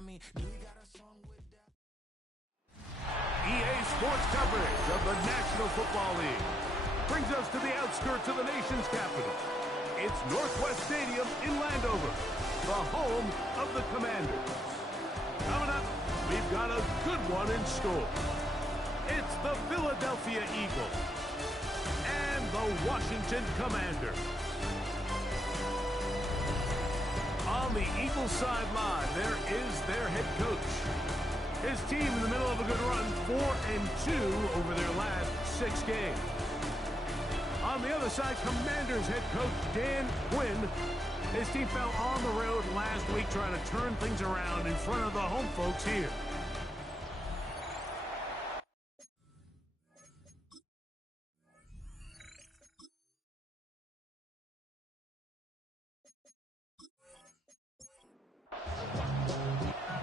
EA Sports coverage of the National Football League brings us to the outskirts of the nation's capital. It's Northwest Stadium in Landover, the home of the Commanders. Coming up, we've got a good one in store. It's the Philadelphia Eagles and the Washington Commanders. On the Eagles sideline, there is their head coach. His team in the middle of a good run, 4-2 over their last 6 games. On the other side, Commanders head coach Dan Quinn. His team fell on the road last week trying to turn things around in front of the home folks here.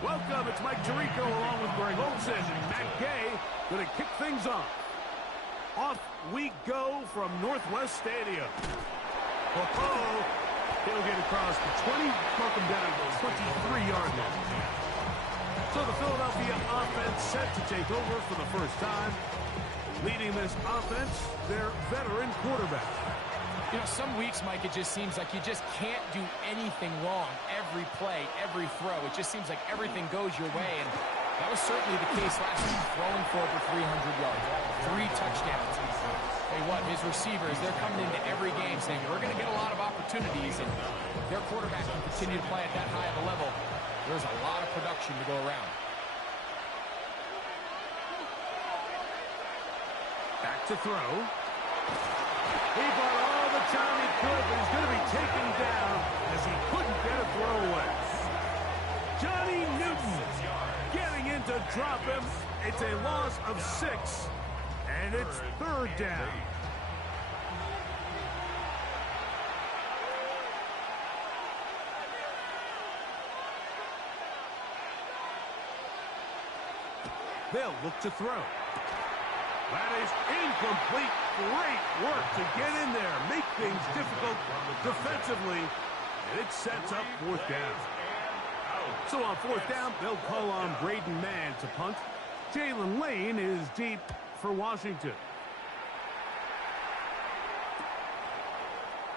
Welcome, it's Mike Tirico along with Greg Olson and Matt Gay going to kick things off. Off we go from Northwest Stadium. Oh, he'll get across the 20, mark him down to the 23-yard line. So the Philadelphia offense set to take over for the first time. Leading this offense, their veteran quarterback. You know, some weeks, Mike, it just seems like you just can't do anything wrong. Every play, every throw, it just seems like everything goes your way. And that was certainly the case last week, throwing for over 300 yards, 3 touchdowns. Hey, what, his receivers, they're coming into every game saying, we're going to get a lot of opportunities, and their quarterback can continue to play at that high of a level. There's a lot of production to go around. Back to throw. He bought all the time he could, but he's going to be taken down as he couldn't get a throw away. Johnny Newton getting in to drop him. It's a loss of 6, and it's 3rd down. They'll look to throw. That is incomplete. Great work to get in there, make things difficult defensively, and it sets up 4th down. So on 4th down, they'll call on Braden Mann to punt. Jalen Lane is deep for Washington.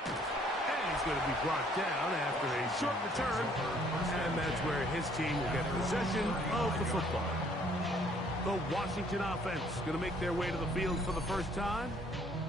And he's going to be brought down after a short return, and that's where his team will get possession of the football. The Washington offense going to make their way to the field for the first time.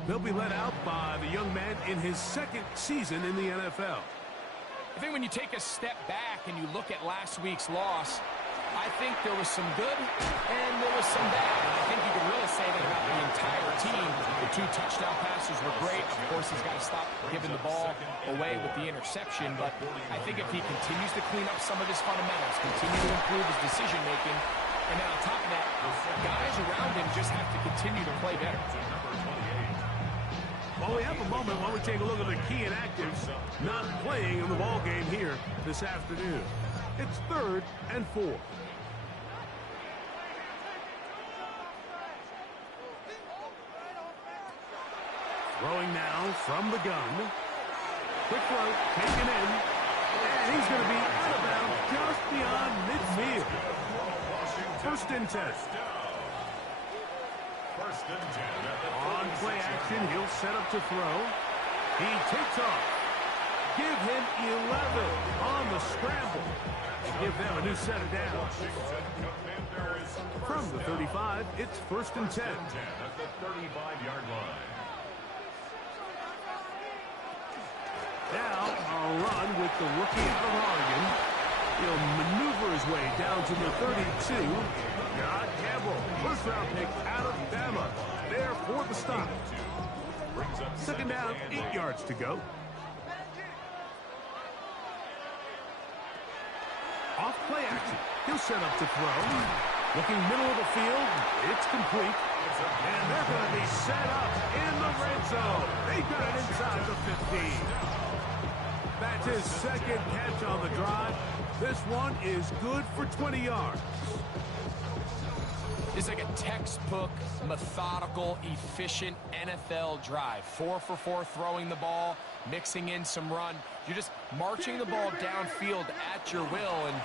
They'll be led out by the young man in his 2nd season in the NFL. I think when you take a step back and you look at last week's loss, I think there was some good and there was some bad. And I think you could really say that about the entire team. The 2 touchdown passes were great. Of course, he's got to stop giving the ball away with the interception. But I think if he continues to clean up some of his fundamentals, continue to improve his decision-making, and then on top of that, guys around him just have to continue to play better. Well, we have a moment while we take a look at the key inactives not playing in the ball game here this afternoon. It's 3rd and 4. Throwing now from the gun. Quick throw, taken in, and he's going to be out of bounds just beyond midfield. 1st and 10. On play action, he'll set up to throw. He takes off. Give him 11 on the scramble. Give them a new set of downs. From the 35, it's 1st and 10. At the 35-yard line. Now, a run with the rookie out of Oregon. He'll maneuver his way down to the 32. God Campbell, first-round pick out of Bama. There for the stop. 2nd down, 8 yards to go. Off play action. He'll set up to throw. Looking middle of the field. It's complete. And they're going to be set up in the red zone. They got it inside the 15. That's his 2nd catch on the drive. This one is good for 20 yards. It's like a textbook, methodical, efficient NFL drive. 4 for 4 throwing the ball, mixing in some run. You're just marching the ball downfield at your will, and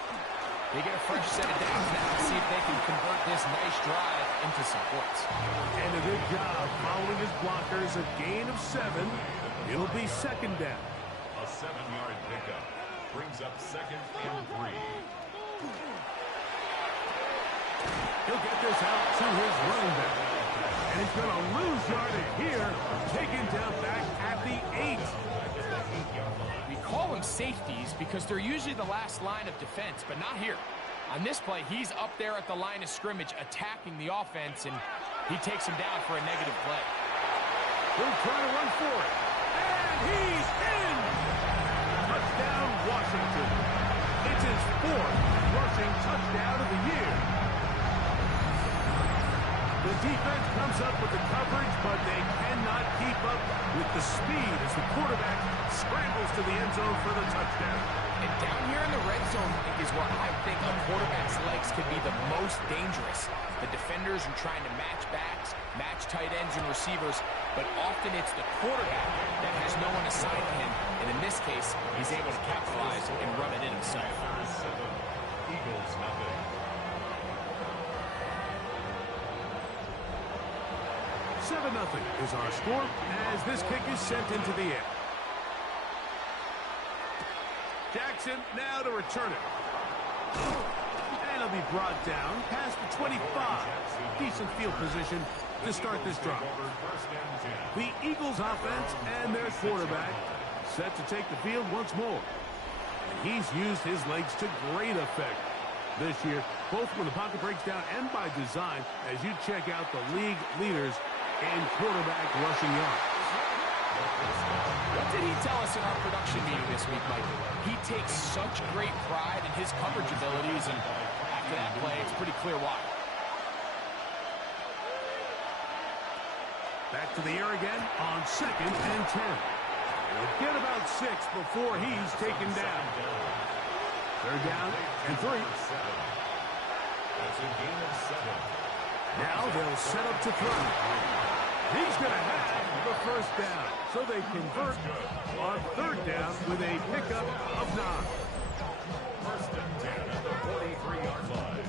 They get a fresh set of downs now to see if they can convert this nice drive into some points. And a good job following his blockers. A gain of 7. It'll be second down. A 7-yard pickup brings up 2nd and 3. He'll get this out to his running back. And he's going to lose yardage here. Taken down back at the 8. We call them safeties because they're usually the last line of defense, but not here. On this play, he's up there at the line of scrimmage attacking the offense, and he takes him down for a negative play. He'll try to run for it. And he's in! Touchdown, Washington. It's his 4th rushing touchdown of the year. The defense comes up with the coverage, but they cannot keep up with the speed as the quarterback scrambles to the end zone for the touchdown. And down here in the red zone is where I think a quarterback's legs can be the most dangerous. The defenders are trying to match backs, match tight ends and receivers, but often it's the quarterback that has no one assigned to him, and in this case, he's able to capitalize and run it in himself. Eagles nothing. 7-0 is our score as this kick is sent into the air. Jackson now to return it. And he'll be brought down past the 25. Decent field position to start this drive. The Eagles offense and their quarterback set to take the field once more. And he's used his legs to great effect this year, both when the pocket breaks down and by design, as you check out the league leaders in quarterback rushing yards. What did he tell us in our production meeting this week, Mike? He takes such great pride in his coverage abilities, and after that play, it's pretty clear why. Back to the air again on 2nd and 10. He'll get about 6 before he's taken down. 3rd down and 3. That's a gain of 7. Now they'll set up to throw. He's going to have the 1st down. So they convert on 3rd down with a pickup of 9. 1st and 10 at the 43-yard line.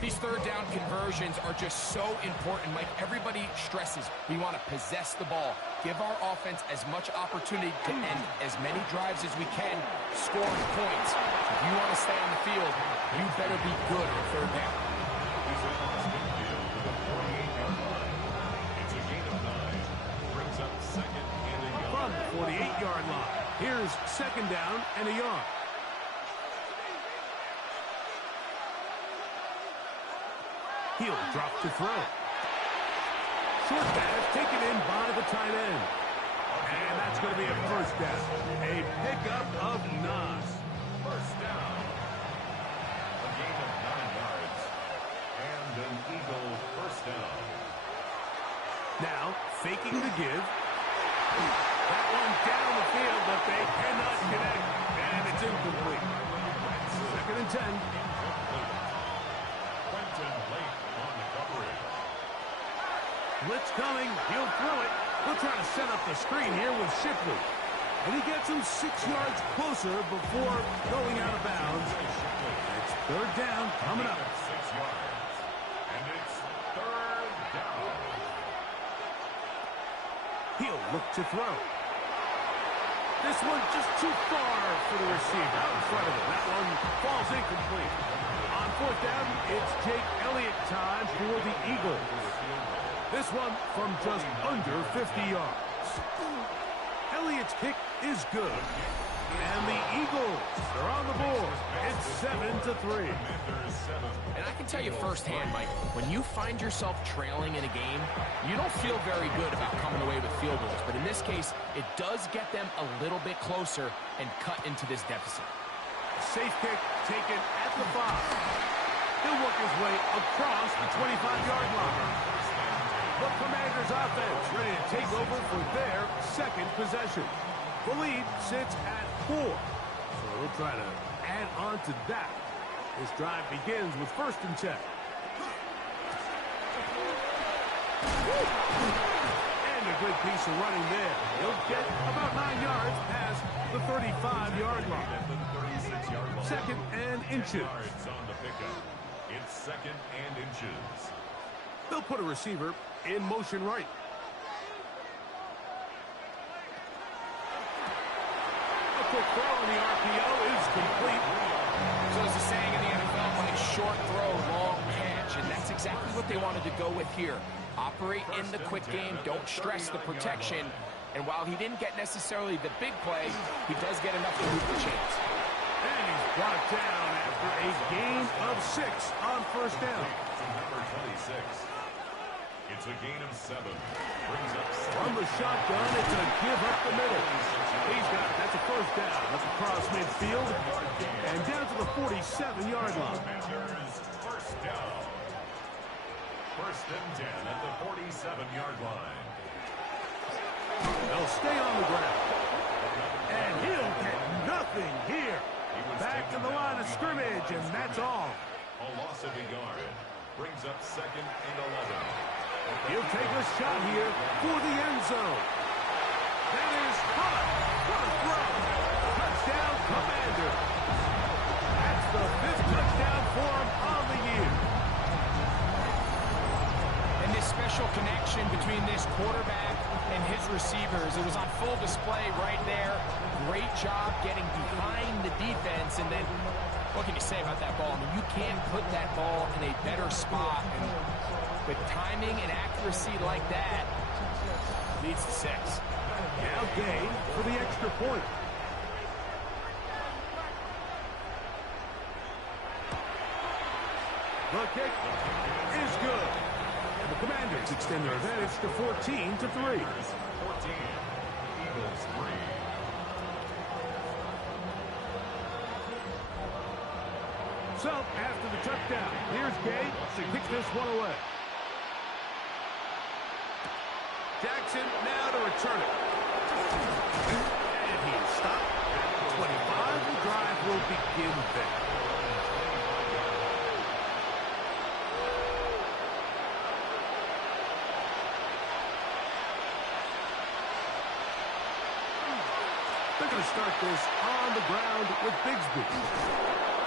These 3rd down conversions are just so important, Mike. Everybody stresses we want to possess the ball, give our offense as much opportunity to end as many drives as we can, scoring points. If you want to stay on the field, you better be good on 3rd down. He's across midfield to the 48-yard line. It's a gain of 9. Brings up 2nd and a yard. From the 48-yard line, here's 2nd down and a yard. He'll drop to throw. Short pass taken in by the tight end. And that's going to be a 1st down. A pickup of 9. 1st down. A gain of 9 yards. And an Eagle 1st down. Now, faking the give. That one down the field, but they cannot connect. And it's incomplete. 2nd and 10. Quentin late on the coverage. Blitz coming. He'll throw it. He'll try to set up the screen here with Shipley. And he gets him 6 yards closer before going out of bounds. It's 3rd down coming up. 6 yards. And it's 3rd down. He'll look to throw. This one just too far for the receiver out in front of him. That one falls incomplete. On 4th down, it's Jake Elliott time for the Eagles. This one from just under 50 yards. Elliott's kick is good. And the Eagles are on the board. It's 7-3. And I can tell you firsthand, Mike, when you find yourself trailing in a game, you don't feel very good about coming away with field goals. But in this case, it does get them a little bit closer and cut into this deficit. Safe kick taken at the 5. He'll work his way across the 25-yard line. The Commanders' offense ready to take over for their 2nd possession. The lead sits at 4. So they'll try to add on to that. This drive begins with 1st and 10. And And a good piece of running there. He'll get about 9 yards past the 35-yard line. At the 36-yard line. Second and inches. Yards on the pickup. It's second and inches. They'll put a receiver in motion right. A quick throw on the RPO is complete. So there's a saying in the NFL, like short throw, long catch, and that's exactly what they wanted to go with here. Operate in the quick game, don't stress the protection, and while he didn't get necessarily the big play, he does get enough to move the chains. And he's brought down after a gain of 6 on first down. Number 26. It's a gain of 7. Brings up 7. From the shotgun, it's a give up the middle. He's got it. That's a first down. That's across midfield and down to the 47-yard line. Commanders first down. First and 10 at the 47-yard line. They'll stay on the ground. And he'll get nothing here. Back to the line of scrimmage, and that's all. A loss of a yard. Brings up second and 11. He'll take a shot here for the end zone. That is hot. What a throw. Touchdown, Commander. That's the 5th touchdown for him on the year. And this special connection between this quarterback and his receivers, it was on full display right there. Great job getting behind the defense, and then what can you say about that ball? I mean, you can't put that ball in a better spot, and with timing and accuracy like that, leads to 6. Now gain for the extra point. The kick is good. And the Commanders extend their advantage to 14 to 3. 14. Eagles 3. So, after the touchdown, here's Gay to kick this one away. Jackson now to return it. And he's stopped at 25. The drive will begin there. They're going to start this on the ground with Bigsby.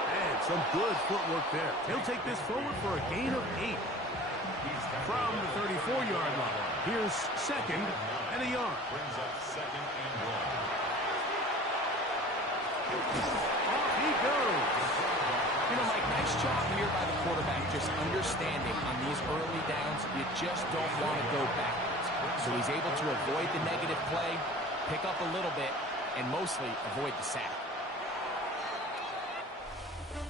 And some good footwork there. He'll take this forward for a gain of 8. From the 34-yard line. Here's second and a yard. Brings up second and 1. Off he goes. You know, Mike, nice job here by the quarterback, just understanding on these early downs, you just don't want to go backwards. So he's able to avoid the negative play, pick up a little bit, and mostly avoid the sack.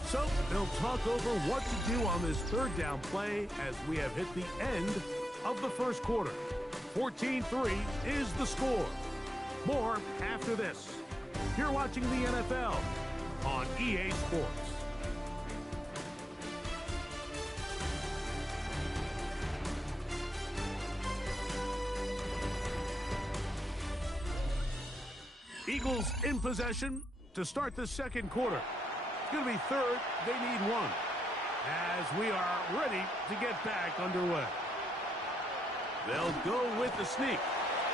So they'll talk over what to do on this third down play as we have hit the end of the first quarter. 14-3 is the score. More after this. You're watching the NFL on EA Sports. Eagles in possession to start the second quarter. It's going to be third. They need 1 as we are ready to get back underway. They'll go with the sneak.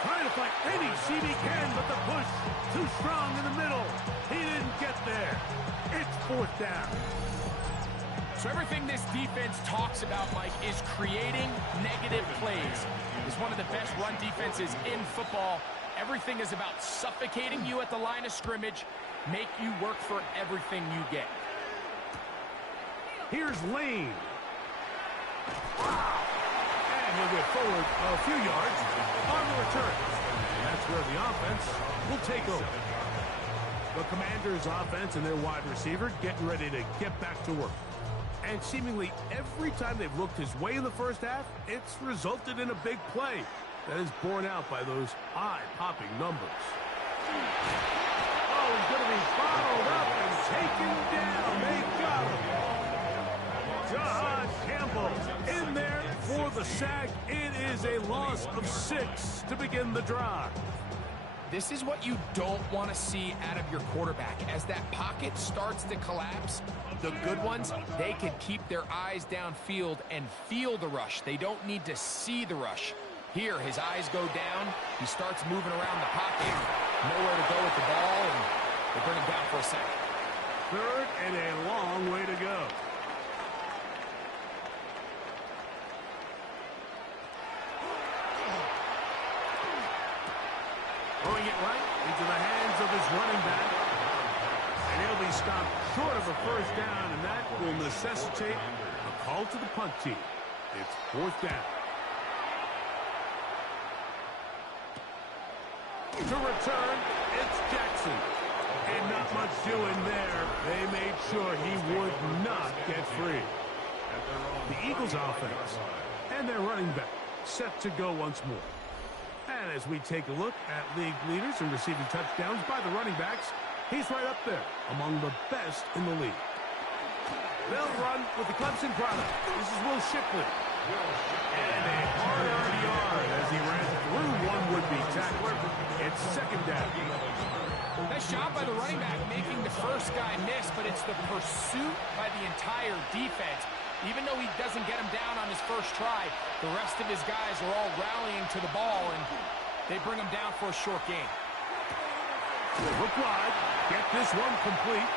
Trying to find any seam he can, but the push too strong in the middle. He didn't get there. It's 4th down. So everything this defense talks about, Mike, is creating negative plays. It's one of the best run defenses in football. Everything is about suffocating you at the line of scrimmage, make you work for everything you get. Here's Lane. And he'll get forward a few yards on the return. And that's where the offense will take over. The Commanders' offense and their wide receiver getting ready to get back to work. And seemingly every time they've looked his way in the first half, it's resulted in a big play that is borne out by those eye-popping numbers. Oh, he's going to be bottled up and taken down. They got him. Jahan Campbell in there for the sack. It is a loss of 6 to begin the drive. This is what you don't want to see out of your quarterback. As that pocket starts to collapse, the good ones, they can keep their eyes downfield and feel the rush. They don't need to see the rush. Here, his eyes go down. He starts moving around the pocket. Nowhere to go with the ball, and they bring him down for a sack. Third and a long way to go. Throwing it right into the hands of his running back. And he'll be stopped short of a first down, and that will necessitate a call to the punt team. It's fourth down. To return, it's Jackson. And not much doing there. They made sure he would not get free. The Eagles offense and their running back set to go once more. And as we take a look at league leaders in receiving touchdowns by the running backs, he's right up there among the best in the league. They'll run with the Clemson product. This is Will Shipley. And a hard-earned yard as he ran through one would-be tackler. It's second down. Nice job by the running back making the first guy miss, but it's the pursuit by the entire defense. Even though he doesn't get him down on his first try, the rest of his guys are all rallying to the ball, and they bring him down for a short gain. Look wide, get this one complete,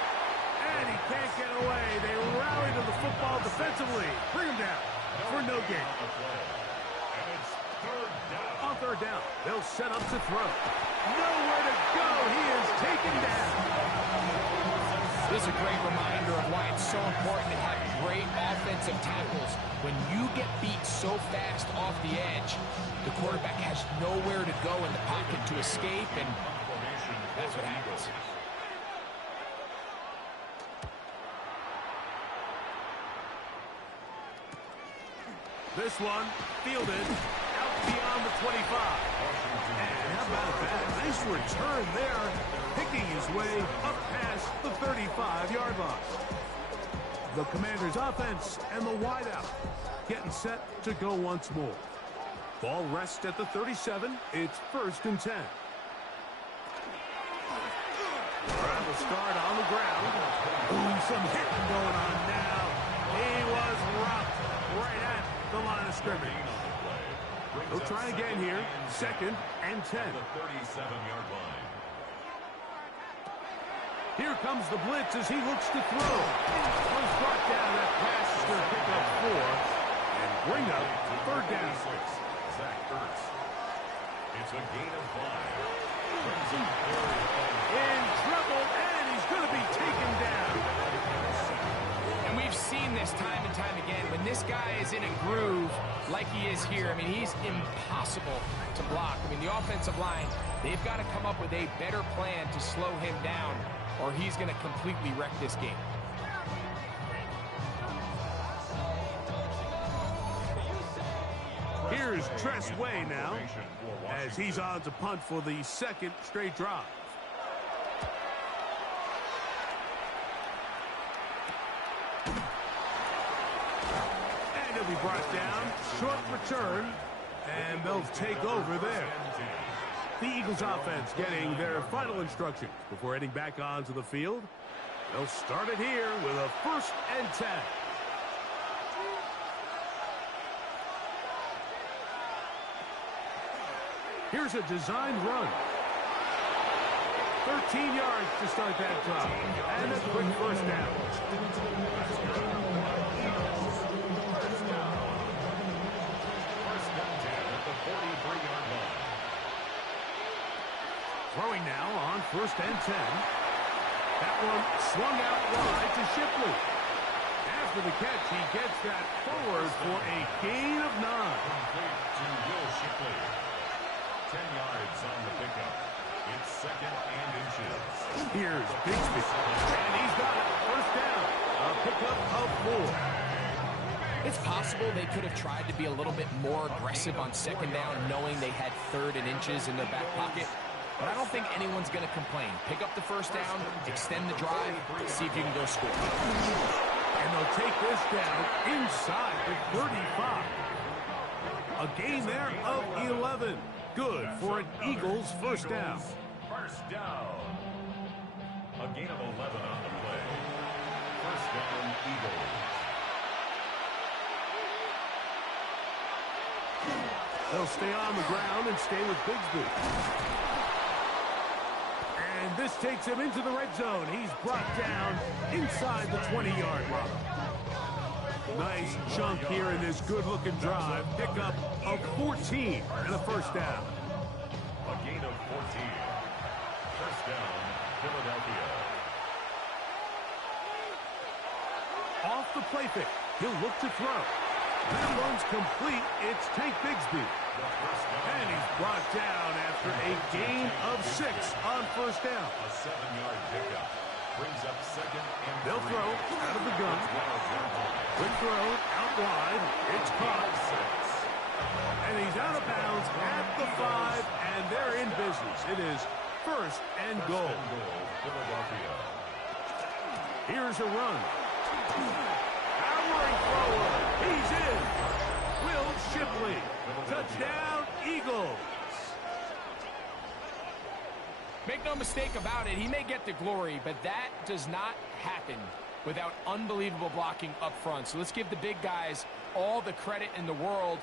and he can't get away. They rally to the football defensively. Bring him down for no gain. On third down, they'll set up to throw. Nowhere to go. He is taken down. This is a great reminder of why it's so important to have great offensive tackles. When you get beat so fast off the edge, the quarterback has nowhere to go in the pocket to escape, and that's what happens. This one fielded out beyond the 25. And how about that? Nice return there, picking his way up past the 35-yard line. The Commanders' offense and the wideout getting set to go once more. Ball rests at the 37. It's first and 10. Trying to start on the ground. Ooh, some hitting going on now. He was rocked right at the line of scrimmage. He'll try again here. Second and 10. Here comes the blitz as he looks to throw. Was brought down. That pass is going to pick up 4 and bring up third down. It's a gain of 5. In trouble, and he's going to be taken down. And we've seen this time and time again. When this guy is in a groove like he is here, I mean, he's impossible to block. I mean, the offensive line, they've got to come up with a better plan to slow him down, or he's going to completely wreck this game. Here's Tress Way now, as he's on to punt for the second straight drive. And he'll be brought down. Short return, and they'll take over there. The Eagles offense getting their final instructions before heading back onto the field. They'll start it here with a first and 10. Here's a designed run. 13 yards to start that drive. And a quick first down. First down 10 at the 43-yard line. Throwing now on first and 10. That one swung out wide to Shipley. After the catch, he gets that forward for a gain of 9. Complete to Will Shipley. 10 yards on the pickup. It's second and inches. Here's Bixby. And he's got it. First down. A pickup of 4. It's possible they could have tried to be a little bit more aggressive on second down, knowing they had third and inches in their back pocket. But I don't think anyone's going to complain. Pick up the first down, extend the drive, see if you can go score. And they'll take this down inside the 35. A gain there of 11. Good for an Eagles first down. First down. A gain of 11 on the play. First down, Eagles. The They'll stay on the ground and stay with Bigsby. And this takes him into the red zone. He's brought down inside the 20-yard line. Nice chunk here in this good-looking drive. Pickup of 14 and a first down. A gain of 14. First down, Philadelphia. Off the play fake. He'll look to throw. That one's complete. It's Tank Bigsby. And he's brought down after a gain of 6 on first down. A 7-yard pickup. Brings up second and They'll 3. throw out of the gun. Quick throw out wide. It's caught. And he's out of bounds at the 5, and they're in business. It is first and goal. Philadelphia. Here's a run. Powering forward. He's in. Will Shipley. Touchdown, Eagles. Make no mistake about it, he may get the glory, but that does not happen without unbelievable blocking up front. So let's give the big guys all the credit in the world.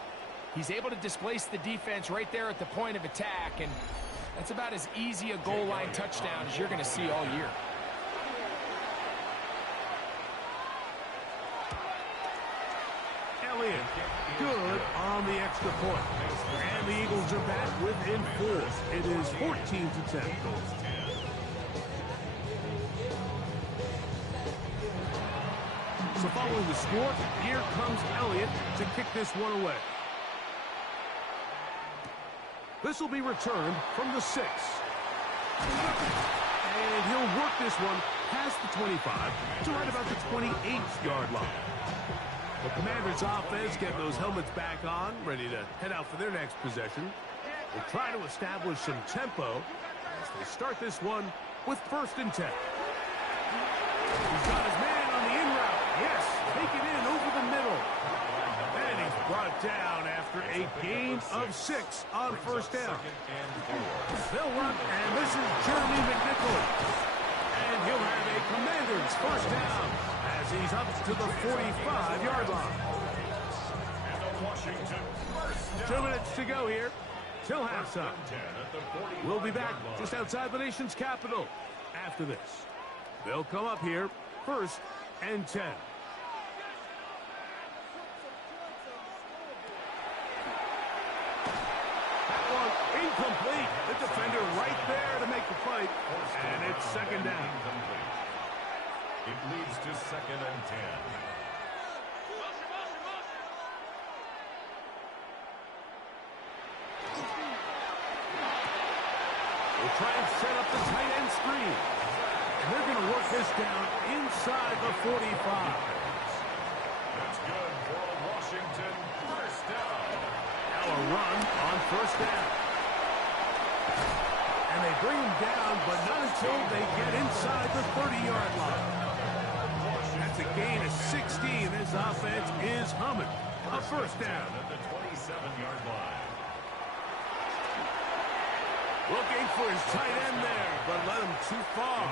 He's able to displace the defense right there at the point of attack, and that's about as easy a goal line touchdown as you're going to see all year. Elliott, good on the extra point. And the Eagles are back within 4. It is 14-10. So following the score, here comes Elliott to kick this one away. This will be returned from the 6. And he'll work this one past the 25 to right about the 28-yard line. The Commanders' offense get those helmets back on, ready to head out for their next possession. They'll try to establish some tempo as they start this one with first and 10. He's got his man on the in route. Yes, take it in over the middle. And he's brought down after a gain of 6 on first down. They'll run, and this is Jeremy McNichol. And he'll have a Commanders first down as he's up to the 45-yard line. 2 minutes to go here till halftime. We'll be back just outside the nation's capital after this. They'll come up here first and 10. That one incomplete. The defender right there to make the fight. And it's second down. It leads to second and 10. We'll try and set up the tight end screen. And they're going to work this down inside the 45. That's good for a Washington first down. Now a run on first down. And they bring him down, but not until they get inside the 30-yard line. That's a gain of 16. This offense is humming. A first down. At the 27-yard line. Looking for his tight end there, but led him too far.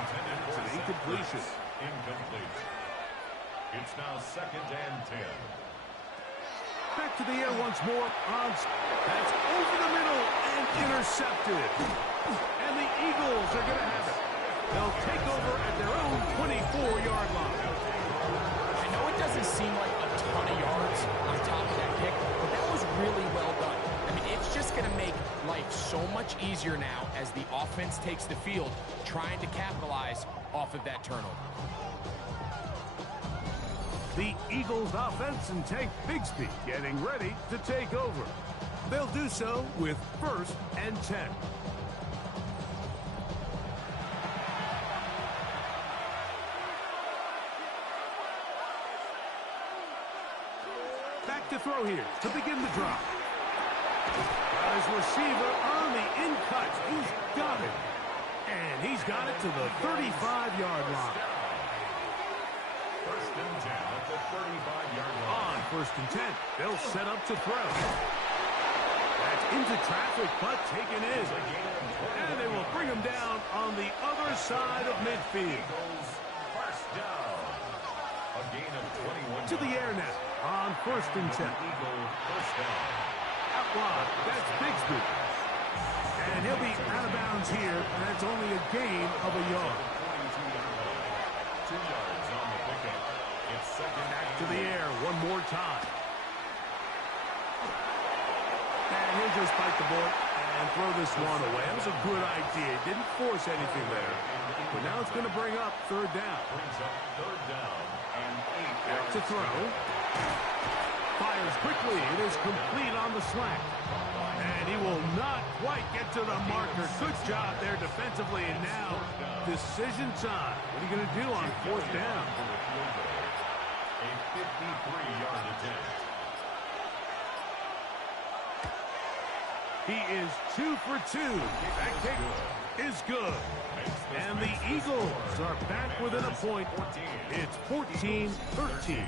It's an incompletion. Incomplete. It's now second and 10. Back to the air once more. That's over the middle and intercepted. And the Eagles are going to have it. They'll take over at their own 24-yard line. I know it doesn't seem like a ton of yards on top of that pick, but that was really well done. I mean, it's just going to make life so much easier now as the offense takes the field, trying to capitalize off of that turnover. The Eagles offense and Tank Bigsby getting ready to take over. They'll do so with first and 10. Back to throw here to begin the drive. Got his receiver on the in-cut. He's got it. And he's got it to the 35-yard line. First and 10 at the 35-yard line. On first and 10, they'll set up to throw. That's into traffic, but taken in. And they will bring him down on the other side of midfield. Eagles first down. A gain of 21. To the air now on first and 10. Eagle first down. out wide. That's Bigsby. And he'll be out of bounds here, and that's only a gain of a yard. 2 yards on the pickup. It's second Back to the air one more time. And he'll just bite the ball and throw this one away. That was a good idea. Didn't force anything there. But now it's going to bring up third down. Brings up third down and 8. Back to throw. Fires quickly. It is complete on the slant. And he will not quite get to the marker. Good job there defensively. And now, decision time. What are you going to do on fourth down? A 53-yard attempt. He is 2 for 2. That kick is good. And the Eagles are back within a point. It's 14-13.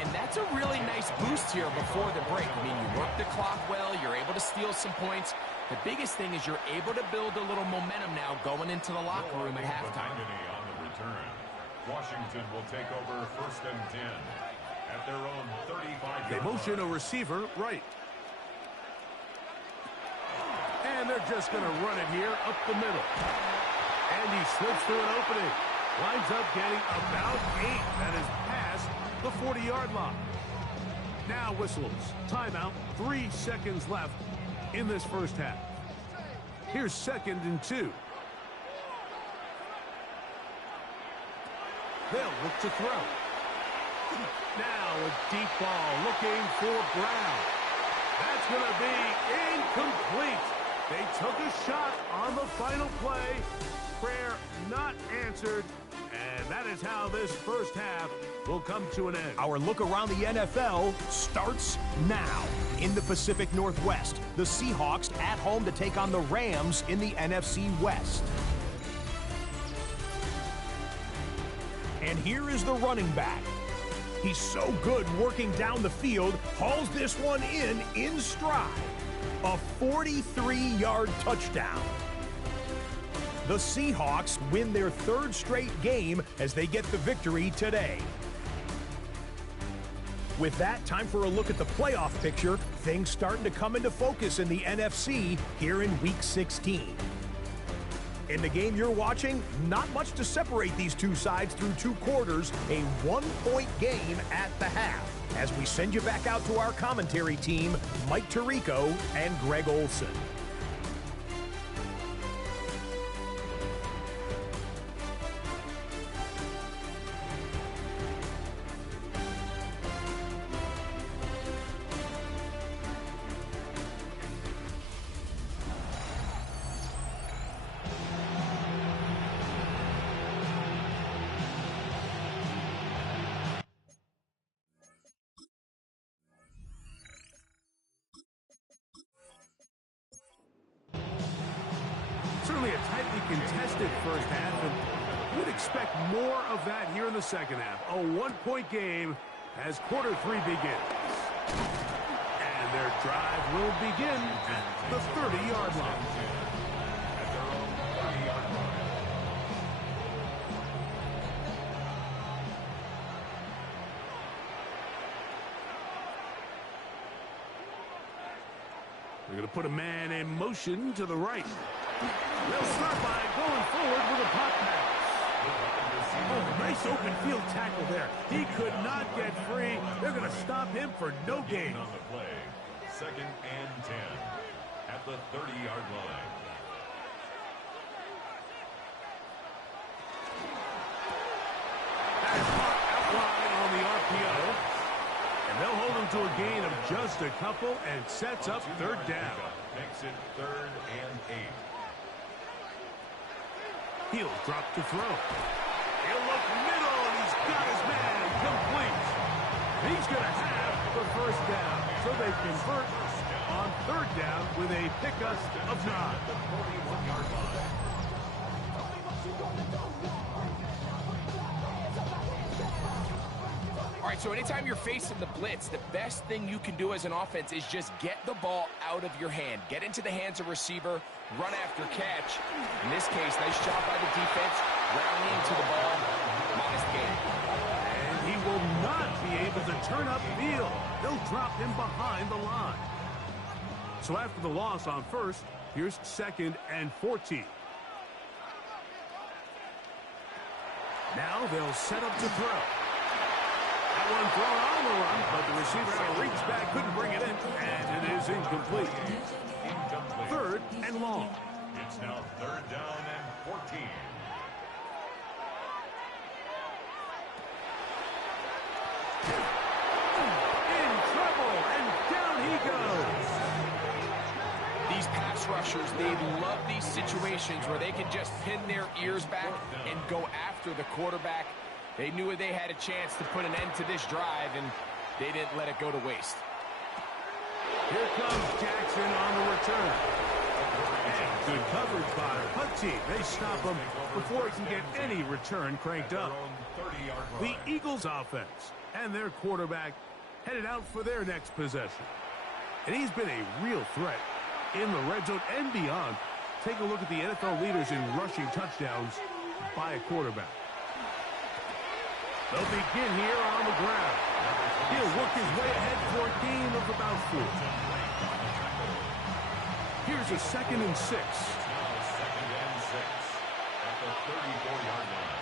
And that's a really nice boost here before the break. I mean, you work the clock well. You're able to steal some points. The biggest thing is you're able to build a little momentum now going into the locker room at halftime. On the return. Washington will take over first and 10 at their own 35. They motion a receiver right. And they're just going to run it here up the middle. And he slips through an opening. Winds up getting about 8. That is past the 40-yard line. Now whistles. Timeout. 3 seconds left in this first half. Here's 2nd and 2. They'll look to throw. Now a deep ball looking for Brown. That's going to be incomplete. They took a shot on the final play. Prayer not answered. And that is how this first half will come to an end. Our look around the NFL starts now. In the Pacific Northwest, the Seahawks at home to take on the Rams in the NFC West. And here is the running back. He's so good working down the field, hauls this one in stride. A 43-yard touchdown. The Seahawks win their 3rd straight game as they get the victory today. With that, time for a look at the playoff picture. Things starting to come into focus in the NFC here in Week 16. In the game you're watching, not much to separate these two sides through 2 quarters, a 1-point game at the half. As we send you back out to our commentary team, Mike Tirico and Greg Olson. Certainly a tightly contested first half, and we'd expect more of that here in the second half. A 1-point game as quarter 3 begins. And their drive will begin at the 30-yard line. At their own 30-yard line. They're going to put a man in motion to the right. They'll start by going forward with a pop pass. Oh, nice open field tackle there. He could not get free. They're going to stop him for no gain. On the play, 2nd and 10 at the 30-yard line. That is caught out wide on the RPO. And they'll hold him to a gain of just a couple and sets up 3rd down. Makes it 3rd and 8. He'll drop to throw. He'll look middle, and he's got his man complete. He's going to have the first down. So they convert on 3rd down with a pickup of 9. The 41-yard line. All right, so anytime you're facing the blitz, the best thing you can do as an offense is just get the ball out of your hand. Get into the hands of receiver, run after catch. In this case, nice job by the defense, rallying to the ball. Modest gain. And he will not be able to turn up field. They'll drop him behind the line. So after the loss on first, here's 2nd and 14. Now they'll set up to throw. That one thrown on the run, but the receiver had to reach back, couldn't bring it in, and it is incomplete. 3rd and long. It's now 3rd down and 14. In trouble, and down he goes. These pass rushers, they love these situations where they can just pin their ears back and go after the quarterback. They knew they had a chance to put an end to this drive, and they didn't let it go to waste. Here comes Jackson on the return. And good coverage by the punt team. They stop him before he can get any return cranked up. The Eagles offense and their quarterback headed out for their next possession. And he's been a real threat in the red zone and beyond. Take a look at the NFL leaders in rushing touchdowns by a quarterback. They'll begin here on the ground. He'll work his way ahead for a gain of about 4. Here's a 2nd and 6. Now 2nd and 6 at the 34-yard line.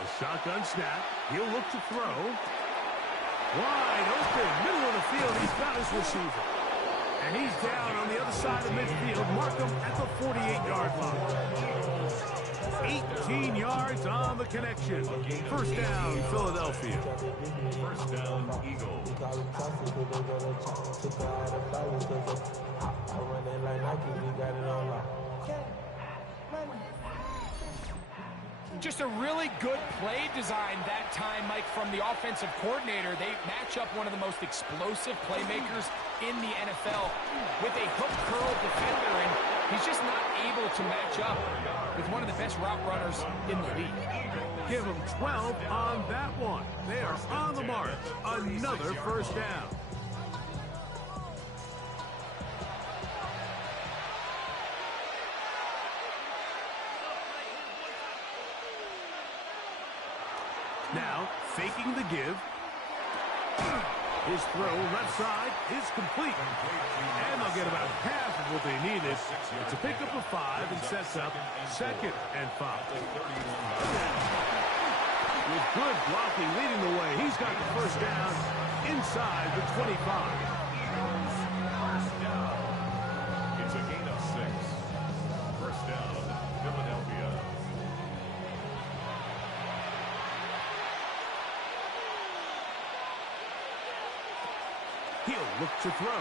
A shotgun snap. He'll look to throw. Wide open, middle of the field. He's got his receiver. And he's down on the other side of midfield. Mark him at the 48-yard line. 18 yards on the connection. 1st down, Philadelphia. 1st down, Eagles. Just a really good play design that time, Mike, from the offensive coordinator. They match up one of the most explosive playmakers in the NFL with a hook curl defender, and he's just not able to match up with one of the best route runners in the league. Give him 12 on that one. They are on the mark. Another 1st down. Now, faking the give. His throw left side is complete. And they'll get about half of what they needed. It's a pickup of 5 and sets up 2nd and 5. With good blocking leading the way, he's got the 1st down inside the 25. It's a gain of 6. 1st down, Philadelphia. He'll look to throw.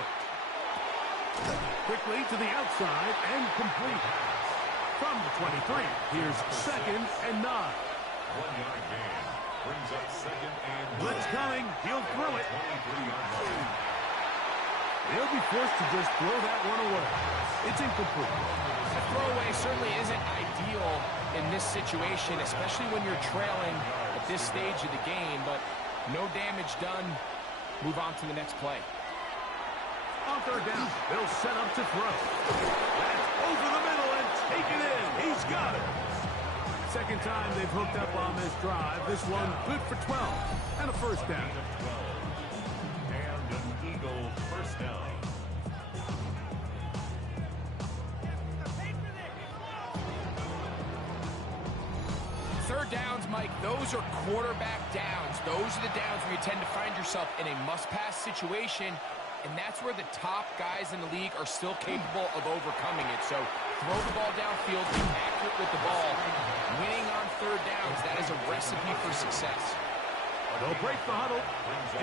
Quickly to the outside and complete. From the 23, here's 2nd and 9. 1-yard gain. Brings up 2nd and 9. Blitz coming. He'll throw it. 23-yard line. He'll be forced to just throw that one away. It's incomplete. The throwaway certainly isn't ideal in this situation, especially when you're trailing at this stage of the game, but no damage done. Move on to the next play. On 3rd down, they'll set up to throw. That's over the middle and take it in. He's got it. 2nd time they've hooked up on this drive. This one good for 12 and a 1st down. And an Eagle 1st down. Third downs, Mike, those are quarterback downs. Those are the downs where you tend to find yourself in a must-pass situation, and that's where the top guys in the league are still capable of overcoming it. So throw the ball downfield, be accurate with the ball. Winning on 3rd downs, that is a recipe for success. They'll break the huddle.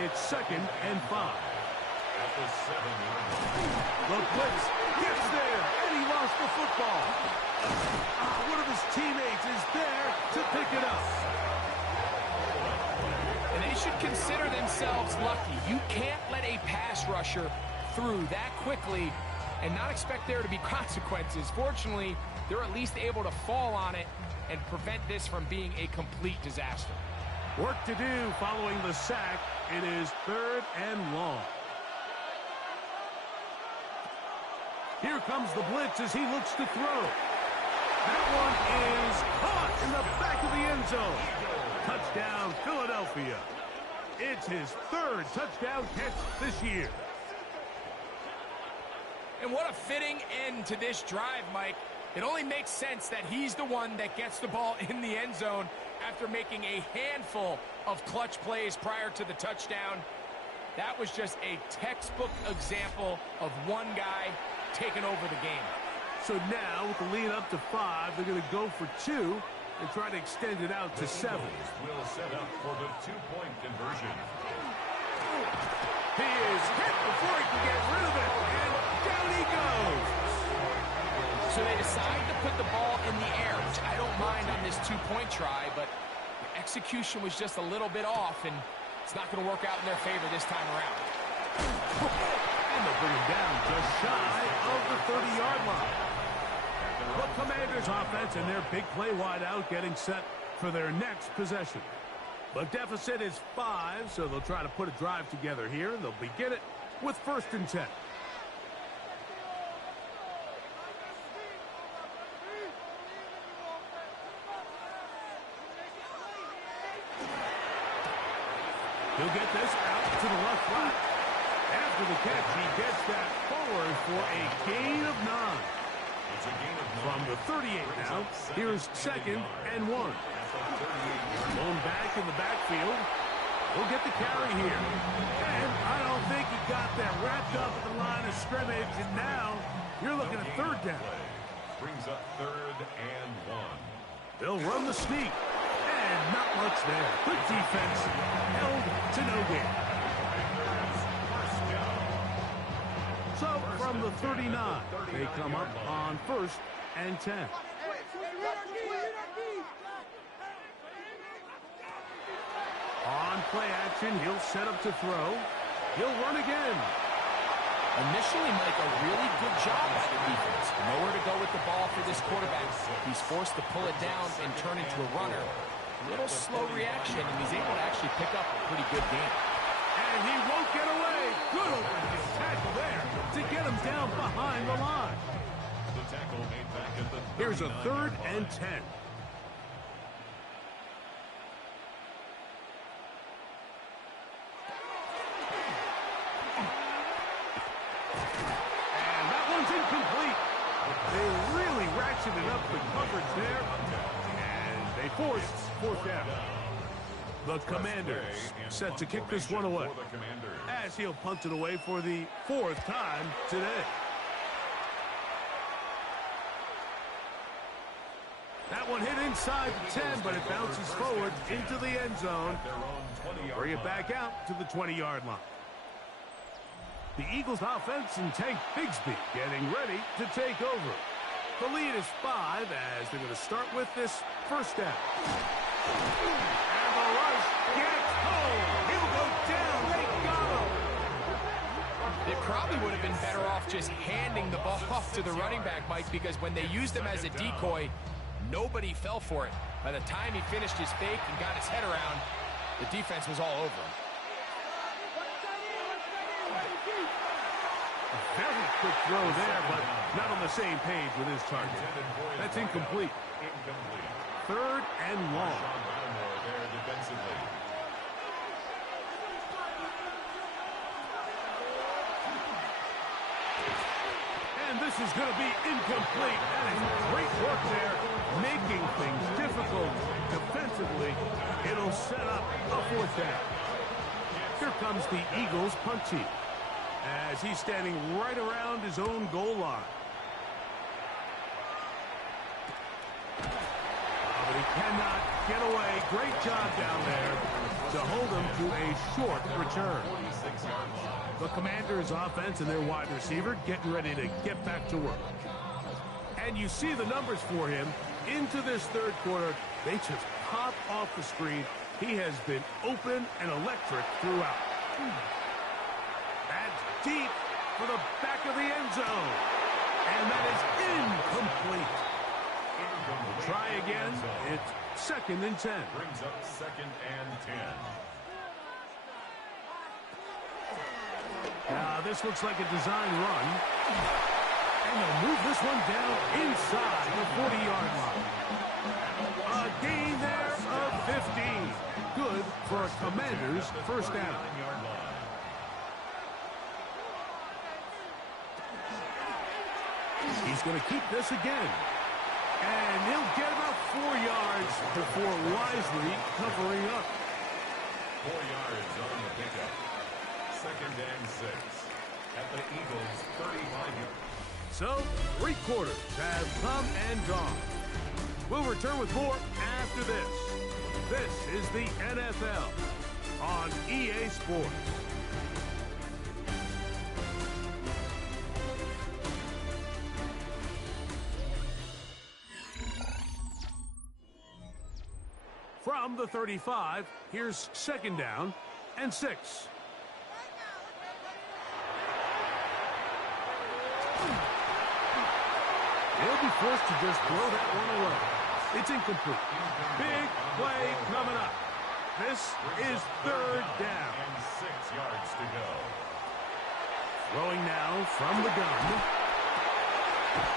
It's 2nd and 5. At the 7-yard line. The blitz gets there, and he lost the football. One of his teammates is there to pick it up. And they should consider themselves lucky. You can't let a pass rusher through that quickly and not expect there to be consequences. Fortunately, they're at least able to fall on it and prevent this from being a complete disaster. Work to do following the sack. It is 3rd and long. Here comes the blitz as he looks to throw. That one is caught in the back of the end zone. Touchdown, Philadelphia. It's his third touchdown catch this year. And what a fitting end to this drive, Mike. It only makes sense that he's the one that gets the ball in the end zone after making a handful of clutch plays prior to the touchdown. That was just a textbook example of one guy taking over the game. So now, with the lead up to 5, they're going to go for 2 and try to extend it out to 7. Will set up for the 2-point conversion. He is hit before he can get rid of it, and down he goes. So they decide to put the ball in the air, which I don't mind on this 2-point try, but the execution was just a little bit off, and it's not going to work out in their favor this time around. And they'll bring him down just shy of the 30-yard line. The Commanders' offense and their big play wideout getting set for their next possession. The deficit is 5, so they'll try to put a drive together here. They'll begin it with 1st and 10. He'll get this out to the left flat. After the catch, he gets that forward for a gain of 9. It's a gain of 9. From the 38 now, here's 2nd and 1. Lone back in the backfield. He'll get the carry here. And I don't think he got that wrapped up at the line of scrimmage. And now you're looking at 3rd down. Brings up 3rd and 1. They'll run the sneak. And not much there. Good defense. Held to no gain. First down. So from the 39, they come up on 1st and 10. On play action, he'll set up to throw. He'll run again. Initially, Mike, a really good job by the defense. Nowhere to go with the ball for this quarterback. He's forced to pull it down and turn into a runner. A little slow reaction, and he's able to actually pick up a pretty good game. And he won't get away. Good overhand tackle there to get him down behind the line. The tackle made back at the 39. Here's a 3rd and 10. And that one's incomplete. They really ratcheted up the coverage there. And they forced 4th down. The Commanders set to kick this one away, as he'll punt it away for the 4th time today. That one hit inside the 10, but it bounces forward into the end zone. Bring it back out to the 20-yard line. The Eagles offense and Tank Bigsby getting ready to take over. The lead is 5 as they're going to start with this 1st down. And the rush gets home. He'll go down. They got him. They probably would have been better off just handing the ball off to the running back, Mike, because when they used him as a decoy, nobody fell for it. By the time he finished his fake and got his head around, the defense was all over him. A very quick throw there, but not on the same page with his target. That's incomplete. 3rd and long. There defensively. And this is going to be incomplete. That is great work there, making things difficult defensively. It'll set up a 4th down. Here comes the Eagles punt team, as he's standing right around his own goal line. But he cannot get away. Great job down there to hold him to a short return. 46-yard line. The Commanders' offense and their wide receiver getting ready to get back to work. And you see the numbers for him into this 3rd quarter. They just pop off the screen. He has been open and electric throughout. That's deep for the back of the end zone. And that is incomplete. Try again. It's 2nd and 10. Brings up 2nd and 10. Now this looks like a design run. And they'll move this one down inside the 40-yard line. A gain there of 15. Good good for a Commanders first down. 9-yard line. He's going to keep this again. And he'll get about 4 yards before wisely covering up. 4 yards on the pickup. 2nd and 6 at the Eagles' 35-yard. So, 3 quarters have come and gone. We'll return with more after this. This is the NFL on EA Sports. From the 35, here's 2nd down and 6. He'll be forced to just throw that one away. It's incomplete. Big play coming up. This is 3rd down. And 6 yards to go. Throwing now from the gun.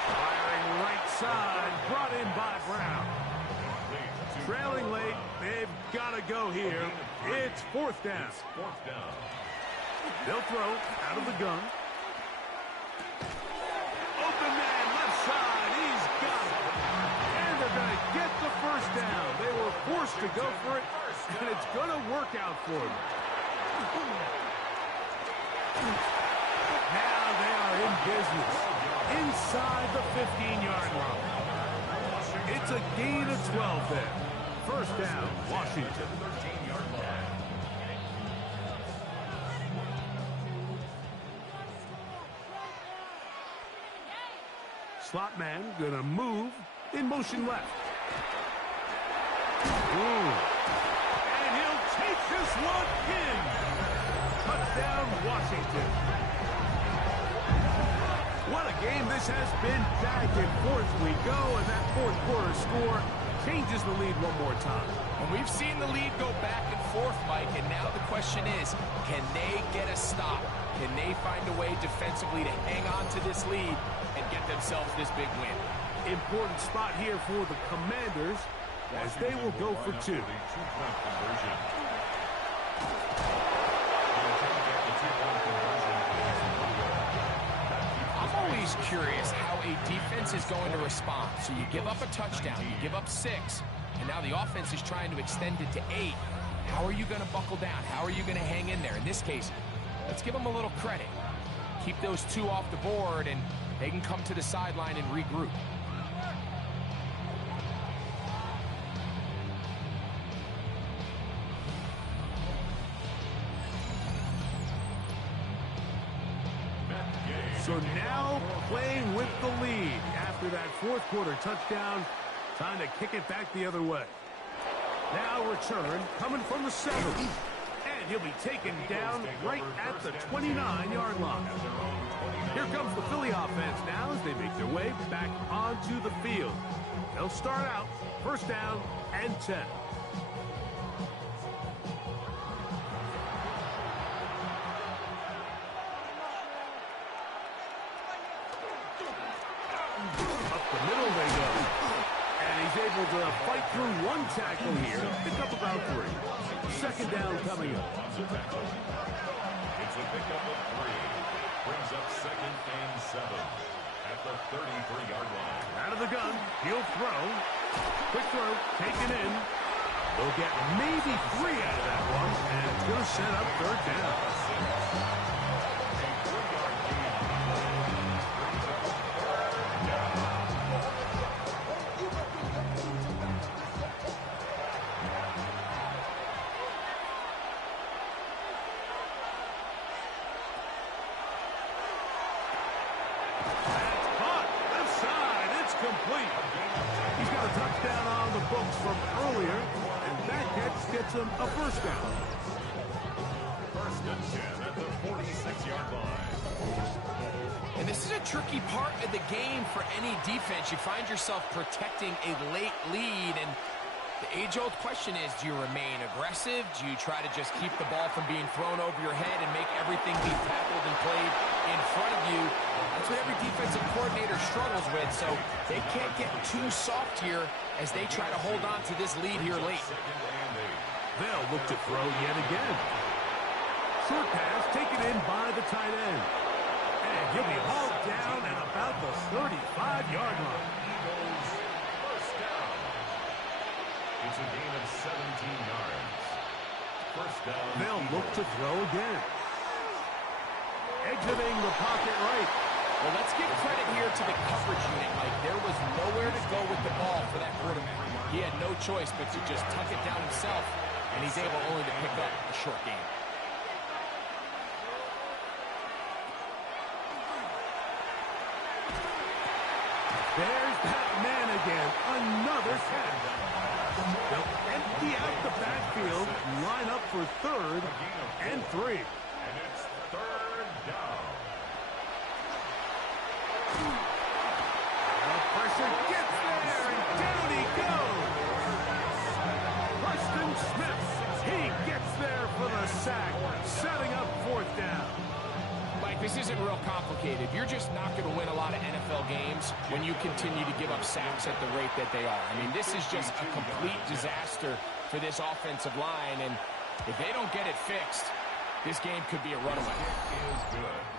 Firing right side. Brought in by Brown. Trailing late. They've got to go here. It's 4th down. 4th down. They'll throw out of the gun. Open man, left side. He's got it. And they're going to get the first down. They were forced to go for it, and it's going to work out for them. Now they are in business. Inside the 15-yard line. It's a gain of 12 there. First down, Washington. 13-yard line. Slot man gonna move in motion left. Ooh. And he'll take this one in. Touchdown, Washington. What a game this has been. Back and forth we go, and that 4th quarter score changes the lead one more time. And we've seen the lead go back and forth, Mike, and now the question is, can they get a stop? Can they find a way defensively to hang on to this lead and get themselves this big win? Important spot here for the Commanders, as they will go for 2. The 2-point conversion. I'm always curious how a defense is going to respond. So you give up a touchdown, you give up 6, and now the offense is trying to extend it to 8. How are you going to buckle down? How are you going to hang in there? In this case, let's give them a little credit. Keep those 2 off the board, and they can come to the sideline and regroup. So now playing with the lead after that 4th quarter touchdown. Time to kick it back the other way. Now return coming from the 7. And he'll be taken down right at the 29-yard line. Here comes the Philly offense now as they make their way back onto the field. They'll start out 1st down and 10. Up the middle they go. And he's able to fight through 1 tackle here. Pick up about 3. 2nd down coming up. It's a pickup of 3. Brings up 2nd and 7 at the 33-yard line. Out of the gun. He'll throw. Quick throw. Taken in. They'll get maybe 3 out of that one. And it's going to set up 3rd down. Complete. He's got a touchdown on the books from earlier, and that catch gets him a first down. 1st and 10 at the 46-yard line. And this is a tricky part of the game for any defense. You find yourself protecting a late lead, and the age-old question is, do you remain aggressive? Do you try to just keep the ball from being thrown over your head and make everything be tackled and played in front of you? That's what every defensive coordinator struggles with, so they can't get too soft here as they try to hold on to this lead here late. They'll look to throw yet again. Short pass taken in by the tight end. And he'll be hauled down at about the 35-yard line. Eagles first down. It's a gain of 17 yards. First down. They'll look to throw again. Exiting the pocket right. Well, let's give credit here to the coverage unit, Mike. There was nowhere to go with the ball for that quarterback. He had no choice but to just tuck it down himself, and he's able only to pick up a short gain. There's that man again. Another catch. They'll empty out the backfield, line up for 3rd and 3. And it's 3rd down. The pressure gets there, and down he goes. Preston Smith, he gets there for the sack, setting up 4th down. Mike, this isn't real complicated. You're just not going to win a lot of NFL games when you continue to give up sacks at the rate that they are. I mean, this is just a complete disaster for this offensive line, and if they don't get it fixed, this game could be a runaway.